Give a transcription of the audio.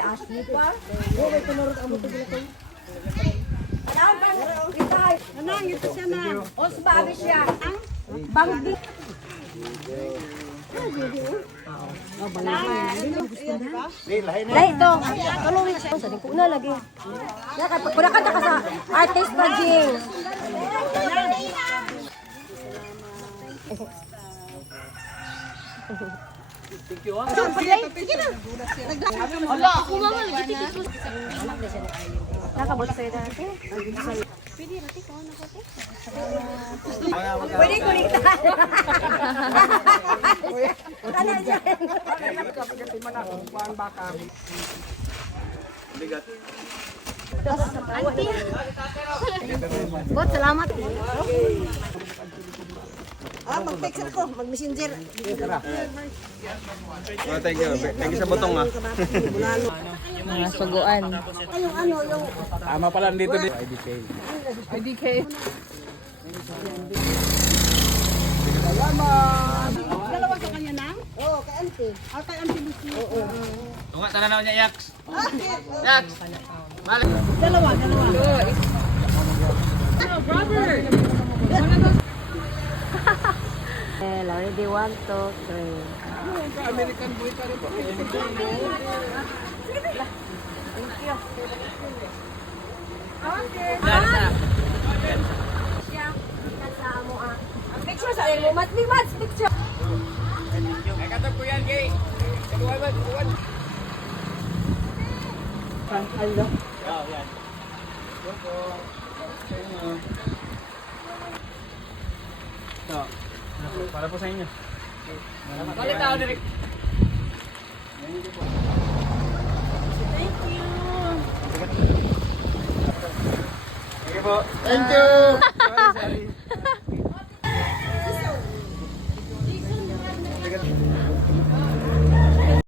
Ashley pa. Okay, tunurot ang muto dito. Anang, ito siya na. O, sababi siya. Bangdi. Lahi ito. Tulungin siya. Sa ko na lagi. Pagkakanta ka sa artist pa, Jing. Thank you. Wala, ako mga nagtitikit mo. Nakabot sa'yo dati. Pwede natin ko na kote. Pwede ko rin. Ano dyan? Bigat. Auntie. Bot, salamat. Mag-text ako, mag-messenger. Thank you. Thank you sa butong ha. Mga suguan. Yung Tama pala dito din. IDK. dalawa sa kanya na? Oo, kay auntie. Kay auntie Lucy. Oo. Tunga, tananaw niya, Yaks. Yaks. Dalawa. Ready, 1, 2, 3. American boy pa rin po. Picture sa mo, matlimat picture. Ay, katap ko yan, Gay. Kaduwa ba? Kaduwa. Oh, yan. Ito. Para po sa inyo. Balik tao, Derek. Thank you po. Thank you. Sorry.